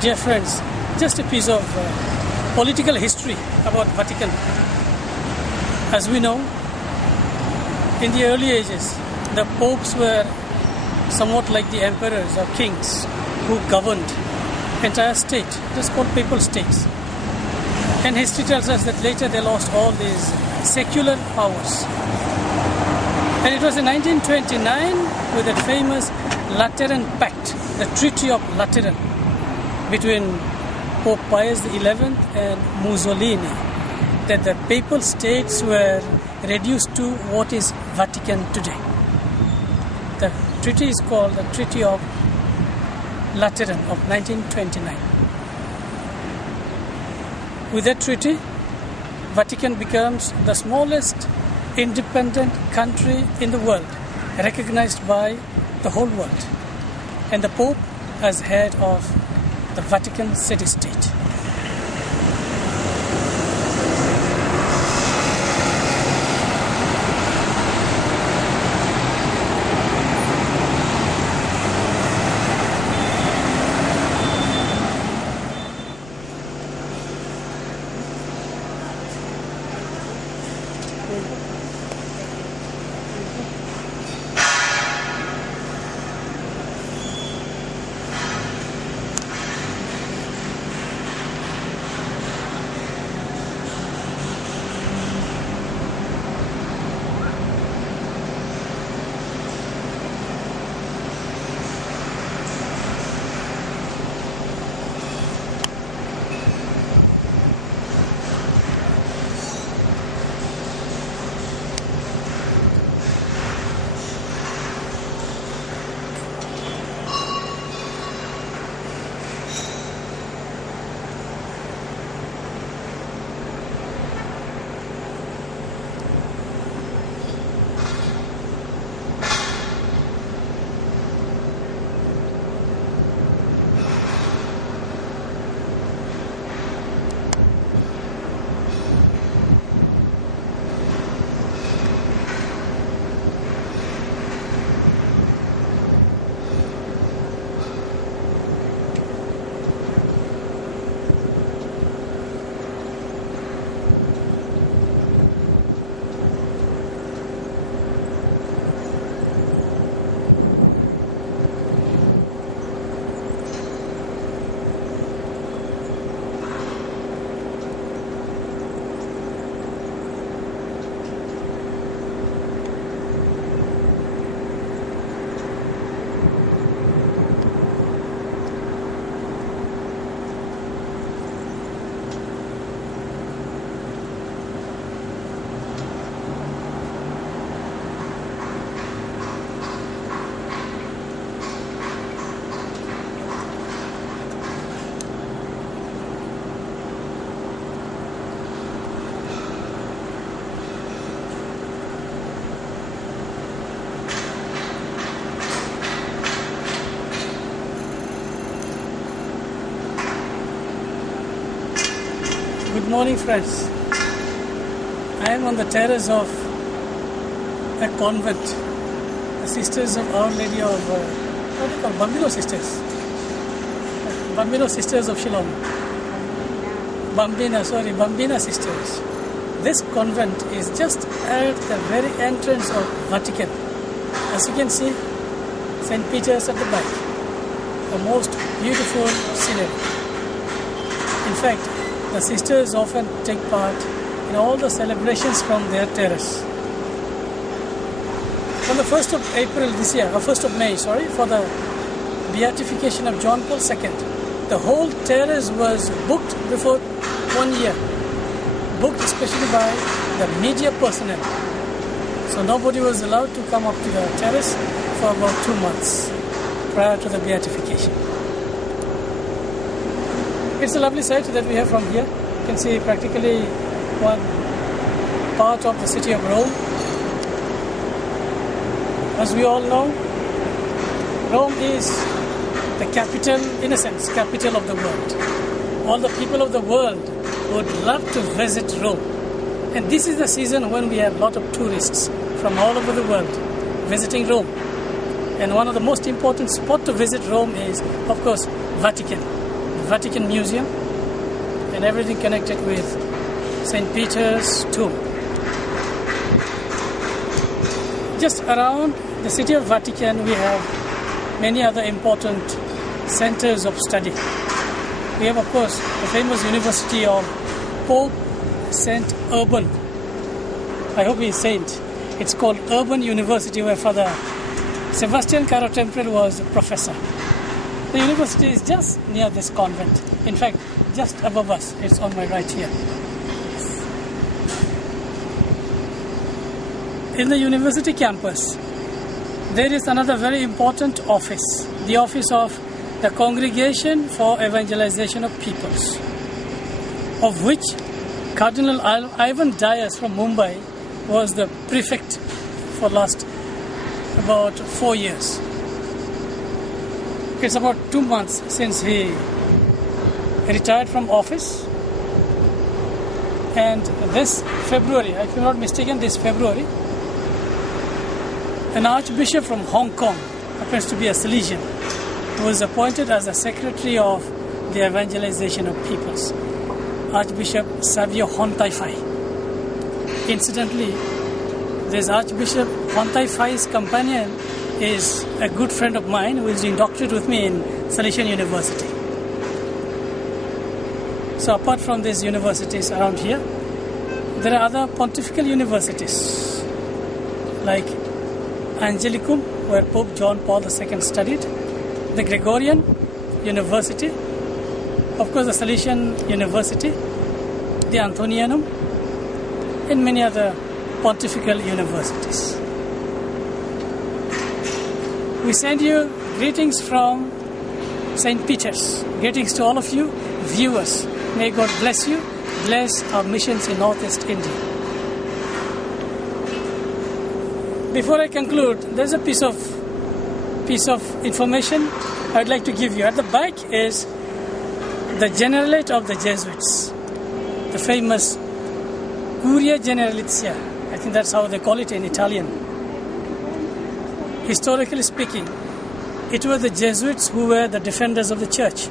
Dear friends, just a piece of political history about Vatican. As we know, in the early ages, the popes were somewhat like the emperors or kings who governed entire state. It was called papal states. And history tells us that later they lost all these secular powers. And it was in 1929 with that famous Lateran Pact, the Treaty of Lateran, between Pope Pius XI and Mussolini, that the papal states were reduced to what is Vatican today. The treaty is called the Treaty of Lateran of 1929. With that treaty, Vatican becomes the smallest independent country in the world, recognized by the whole world, and the Pope as head of the Vatican city-state. Good morning, friends. I am on the terrace of a convent, the Sisters of Our Lady of, what do you call, Bambino Sisters? Bambino Sisters of Shillong. Bambina Sisters. This convent is just at the very entrance of Vatican. As you can see, St. Peter's at the back. The most beautiful scenery. In fact, the sisters often take part in all the celebrations from their terrace. On the 1st of April this year, or 1st of May, for the beatification of John Paul II, the whole terrace was booked before 1 year. Booked especially by the media personnel. So nobody was allowed to come up to the terrace for about 2 months prior to the beatification. It's a lovely sight that we have from here. You can see practically one part of the city of Rome. As we all know, Rome is the capital, in a sense, capital of the world. All the people of the world would love to visit Rome. And this is the season when we have a lot of tourists from all over the world visiting Rome. And one of the most important spots to visit Rome is, of course, Vatican. Vatican Museum and everything connected with St. Peter's tomb. Just around the city of Vatican, we have many other important centers of study. We have, of course, the famous University of Pope St. Urban. I hope he's saint. It's called Urban University, where Father Sebastian Caro Temporal was a professor. The university is just near this convent. In fact, just above us. It's on my right here. In the university campus, there is another very important office, the office of the Congregation for Evangelization of Peoples, of which Cardinal Ivan Dias from Mumbai was the prefect for last about 4 years. It's about 2 months since he retired from office, and this February, if I'm not mistaken, this February, an archbishop from Hong Kong, happens to be a Salesian, was appointed as the secretary of the evangelization of peoples, Archbishop Savio Hontaifai. Incidentally, this Archbishop Hontaifai's companion is a good friend of mine who is doing doctorate with me in Salesian University. So apart from these universities around here, there are other pontifical universities like Angelicum, where Pope John Paul II studied, the Gregorian University, of course the Salesian University, the Antonianum, and many other pontifical universities. We send you greetings from St. Peter's. Greetings to all of you viewers. May God bless you, bless our missions in Northeast India. Before I conclude, there's a piece of information I'd like to give you. At the back is the Generalate of the Jesuits, the famous Curia Generalizia. I think that's how they call it in Italian. Historically speaking, it was the Jesuits who were the defenders of the church.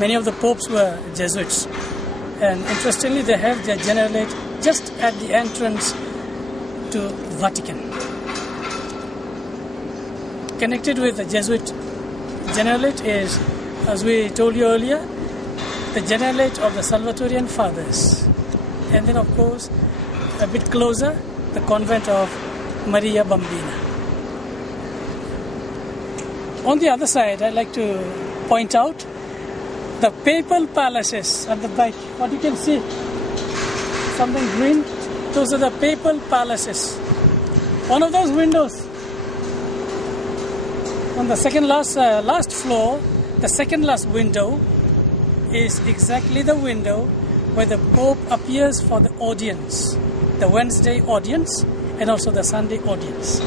Many of the popes were Jesuits. And interestingly, they have their Generalate just at the entrance to Vatican. Connected with the Jesuit Generalate is, as we told you earlier, the Generalate of the Salvatorian Fathers. And then, of course, a bit closer, the convent of Maria Bambina. On the other side, I'd like to point out the papal palaces at the back. What you can see, something green, those are the papal palaces. One of those windows on the last floor, the second last window is exactly the window where the Pope appears for the audience, the Wednesday audience and also the Sunday audience.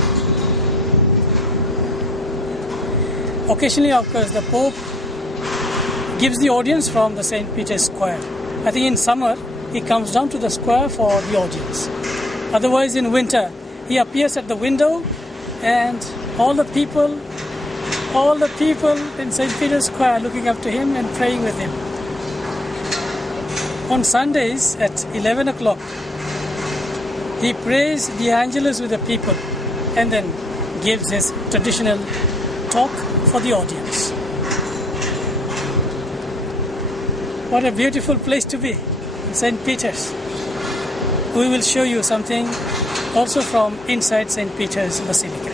Occasionally, of course, the Pope gives the audience from the St. Peter's Square. I think in summer, he comes down to the square for the audience. Otherwise, in winter, he appears at the window and all the people in St. Peter's Square looking up to him and praying with him. On Sundays at 11 o'clock, he prays the Angelus with the people and then gives his traditional talk for the audience. What a beautiful place to be in St. Peter's. We will show you something also from inside St. Peter's Basilica.